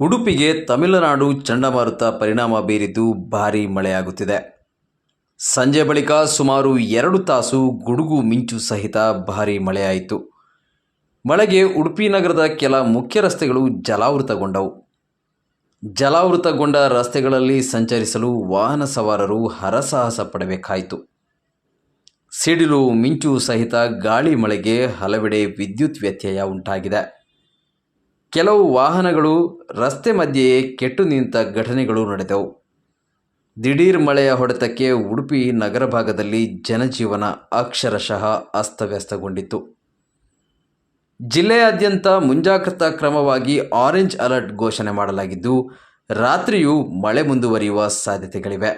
ಉಡುಪಿಗೆ ತಮಿಳುನಾಡು ಚಂಡಮಾರುತ ಪರಿಣಾಮ ಬೀರಿದ್ದು ಭಾರೀ ಮಳೆಯಾಗುತ್ತಿದೆ. ಸಂಜೆ ಬಳಿಕ ಸುಮಾರು 2 ತಾಸು ಗುಡುಗು ಮಿಂಚು ಸಹಿತ ಭಾರೀ ಮಳೆಯಾಯಿತು. ಮಳೆಗೆ ಉಡುಪಿ ನಗರದ ಕೆಲ ಮುಖ್ಯ ರಸ್ತೆಗಳು ಜಲಾವೃತಗೊಂಡವು. ಜಲಾವೃತಗೊಂಡ ರಸ್ತೆಗಳಲ್ಲಿ ಸಂಚರಿಸಲು ವಾಹನ ಸವಾರರು ಹರಸಾಹಸ ಪಡಬೇಕಾಯಿತು. ಸಿಡಿಲು ಮಿಂಚು ಸಹಿತ ಗಾಳಿ ಮಳೆಗೆ ಹಲವೆಡೆ ವಿದ್ಯುತ್ ವ್ಯತ್ಯಯ ಉಂಟಾಗಿದೆ. ಕೆಲವು ವಾಹನಗಳು ರಸ್ತೆ ಮಧ್ಯೆಯೇ ಕೆಟ್ಟು ನಿಂತ ಘಟನೆಗಳು ನಡೆದವು. ದಿಢೀರ್ ಮಳೆಯ ಹೊಡೆತಕ್ಕೆ ಉಡುಪಿ ನಗರ ಭಾಗದಲ್ಲಿ ಜನಜೀವನ ಅಕ್ಷರಶಃ ಅಸ್ತವ್ಯಸ್ತಗೊಂಡಿತ್ತು. ಜಿಲ್ಲೆಯಾದ್ಯಂತ ಮುಂಜಾಗ್ರತಾ ಕ್ರಮವಾಗಿ ಆರೆಂಜ್ ಅಲರ್ಟ್ ಘೋಷಣೆ ಮಾಡಲಾಗಿದ್ದು, ರಾತ್ರಿಯೂ ಮಳೆ ಮುಂದುವರಿಯುವ ಸಾಧ್ಯತೆಗಳಿವೆ.